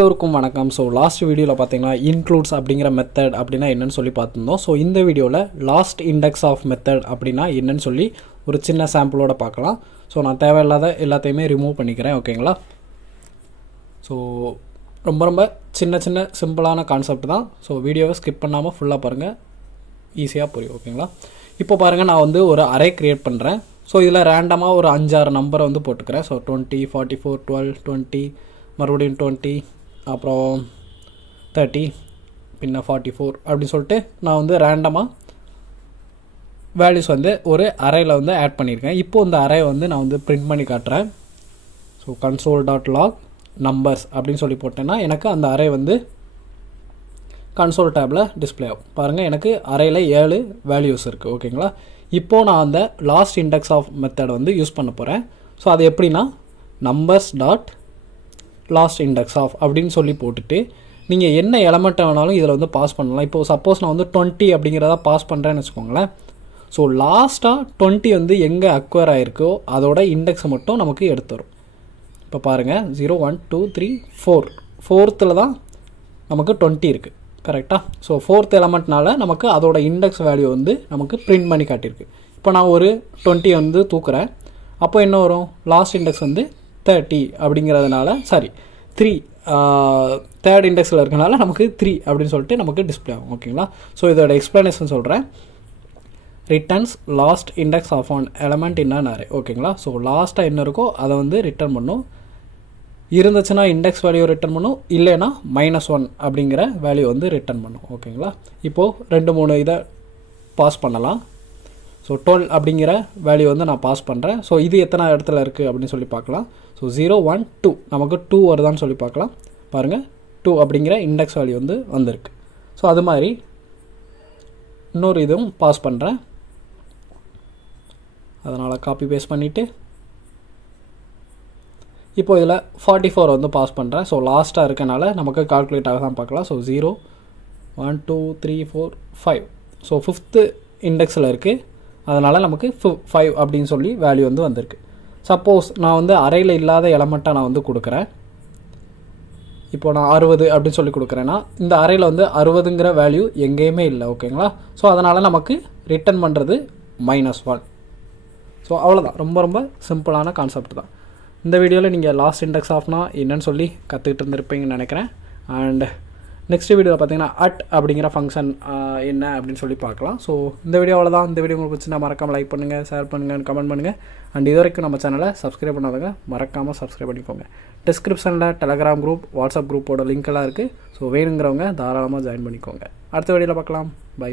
எல்லோருக்கும் வணக்கம். So last வீடியோவில் பார்த்தீங்கன்னா இன்க்ளூட்ஸ் அப்படிங்கிற மெத்தட் அப்படின்னா என்னன்னு சொல்லி பார்த்துருந்தோம். ஸோ இந்த வீடியோவில் லாஸ்ட் இண்டெக்ஸ் ஆஃப் மெத்தட் அப்படின்னா என்னன்னு சொல்லி ஒரு சின்ன சாம்பிளோட பார்க்கலாம். ஸோ நான் தேவையில்லாத எல்லாத்தையுமே ரிமூவ் பண்ணிக்கிறேன். ஓகேங்களா? ஸோ ரொம்ப சின்ன சிம்பிளான கான்செப்ட் தான். ஸோ வீடியோவை ஸ்கிப் பண்ணாமல் ஃபுல்லாக பாருங்கள், ஈஸியாக புரியும். ஓகேங்களா? இப்போ பாருங்கள், நான் வந்து ஒரு அரே க்ரியேட் பண்ணுறேன். ஸோ இதில் ரேண்டமாக ஒரு 5-6 நம்பரை வந்து போட்டுக்கிறேன். ஸோ 20, 44, 12, 20, மறுபடியும் 20, அப்புறம் 30, பின்ன 44 அப்படின்னு சொல்லிட்டு நான் வந்து ரேண்டமாக வேல்யூஸ் வந்து ஒரு அரேயில் வந்து ஆட் பண்ணியிருக்கேன். இப்போது இந்த அரே வந்து நான் வந்து பிரிண்ட் பண்ணி காட்டுறேன். ஸோ console.log numbers அப்படின்னு சொல்லி போட்டேன்னா எனக்கு அந்த அரே வந்து கன்சோல் டேப்பில் டிஸ்பிளே ஆகும். பாருங்கள், எனக்கு அரேயில் 7 வேல்யூஸ் இருக்குது. ஓகேங்களா? இப்போது நான் அந்த லாஸ்ட் இண்டெக்ஸ் ஆஃப் மெத்தட் வந்து யூஸ் பண்ண போகிறேன். ஸோ அது எப்படின்னா numbers.lastIndexOf அப்படின்னு சொல்லி போட்டுட்டு நீங்கள் என்ன எலமெண்ட் வேணாலும் இதில் வந்து பாஸ் பண்ணலாம். இப்போது சப்போஸ் நான் வந்து 20 அப்படிங்கிறத பாஸ் பண்ணுறேன்னு வச்சுக்கோங்களேன். ஸோ லாஸ்ட்டாக 20 வந்து எங்கே அக்வயர் ஆகிருக்கோ அதோட இண்டெக்ஸை மட்டும் நமக்கு எடுத்து வரும். இப்போ பாருங்கள், 0 1 2 3 4 4th தான் நமக்கு 20 இருக்குது. கரெக்டாக? ஸோ 4th எலமெண்ட்னால நமக்கு அதோட இண்டெக்ஸ் வேல்யூ வந்து நமக்கு பிரிண்ட் பண்ணி காட்டியிருக்கு. இப்போ நான் ஒரு 20 வந்து தூக்குறேன். அப்போ என்ன வரும்? லாஸ்ட் இண்டெக்ஸ் வந்து 30 அப்படிங்கிறதுனால 3 தேர்ட் இண்டெக்ஸில் இருக்கனால நமக்கு 3 அப்படின்னு சொல்லிட்டு நமக்கு டிஸ்பிளே ஆகும். ஓகேங்களா? ஸோ இதோட எக்ஸ்ப்ளனேஷன் சொல்கிறேன். Returns last index of an element in array. ஓகேங்களா? ஸோ லாஸ்ட்டாக என்ன இருக்கோ அதை வந்து ரிட்டர்ன் பண்ணும். இருந்துச்சுன்னா இண்டெக்ஸ் வேல்யூ ரிட்டர்ன் பண்ணும், இல்லைன்னா -1 அப்படிங்கிற வேல்யூ வந்து ரிட்டர்ன் பண்ணும். ஓகேங்களா? இப்போது 2-3 இதை பாஸ் பண்ணலாம். ஸோ 12 அப்படிங்கிற வேல்யூ வந்து நான் பாஸ் பண்ணுறேன். ஸோ இது எத்தனை இடத்துல இருக்குது அப்படின்னு சொல்லி பார்க்கலாம். ஸோ 0 1 2 நமக்கு 2 வருதான்னு சொல்லி பார்க்கலாம். பாருங்கள், 2 அப்படிங்கிற இண்டெக்ஸ் வேல்யூ வந்து வந்திருக்கு. ஸோ அது மாதிரி இன்னொரு இதுவும் பாஸ் பண்ணுறேன். அதனால் காப்பி பேஸ்ட் பண்ணிவிட்டு இப்போ இதில் 44 வந்து பாஸ் பண்ணுறேன். ஸோ லாஸ்ட்டாக இருக்கனால நமக்கு கால்குலேட் ஆக தான் பார்க்கலாம். ஸோ 0 1 2 3 4 5. ஸோ 5th இண்டெக்ஸில் இருக்குது. அதனால் நமக்கு 5 அப்படின்னு சொல்லி வேல்யூ வந்து வந்திருக்கு. சப்போஸ் நான் வந்து அரேயில் இல்லாத எலமெண்ட்டாக நான் வந்து கொடுக்குறேன். இப்போ நான் 60 அப்படின்னு சொல்லி கொடுக்குறேன்னா இந்த அரேயில் வந்து 60ங்கிற வேல்யூ எங்கேயுமே இல்லை. ஓகேங்களா? ஸோ அதனால் நமக்கு ரிட்டர்ன் பண்ணுறது -1. ஸோ அவ்வளோதான். ரொம்ப சிம்பிளான கான்செப்ட் தான். இந்த வீடியோவில் நீங்கள் லாஸ்ட் இண்டெக்ஸ் ஆஃப்னா என்னன்னு சொல்லி கற்றுக்கிட்டு இருந்திருப்பீங்கன்னு நினைக்கிறேன். அண்ட் நெக்ஸ்ட் வீடியோவில் பார்த்தீங்கன்னா அப்படிங்கிற ஃபங்க்ஷன் என்ன அப்படின்னு சொல்லி பார்க்கலாம். ஸோ இந்த வீடியோ அவ்வளோதான். இந்த வீடியோ உங்களுக்கு பிடிச்சினா மறக்காமல் லைக் பண்ணுங்கள், ஷேர் பண்ணுங்கள், கமெண்ட் பண்ணுங்கள். அண்ட் இது வரைக்கும் நம்ம சேனலை சப்ஸ்கிரைப் பண்ணாதவங்க மறக்காமல் சப்ஸ்கிரைப் பண்ணிக்கோங்க. டிஸ்கிரிப்ஷனில் டெலகிராம் குரூப், வாட்ஸ்அப் குரூப்போட லிங்க் எல்லாம் இருக்குது. ஸோ வேணுங்கிறவங்க தாராளமாக ஜாயின் பண்ணிக்கோங்க. அடுத்த வீடியோவில் பார்க்கலாம். பை.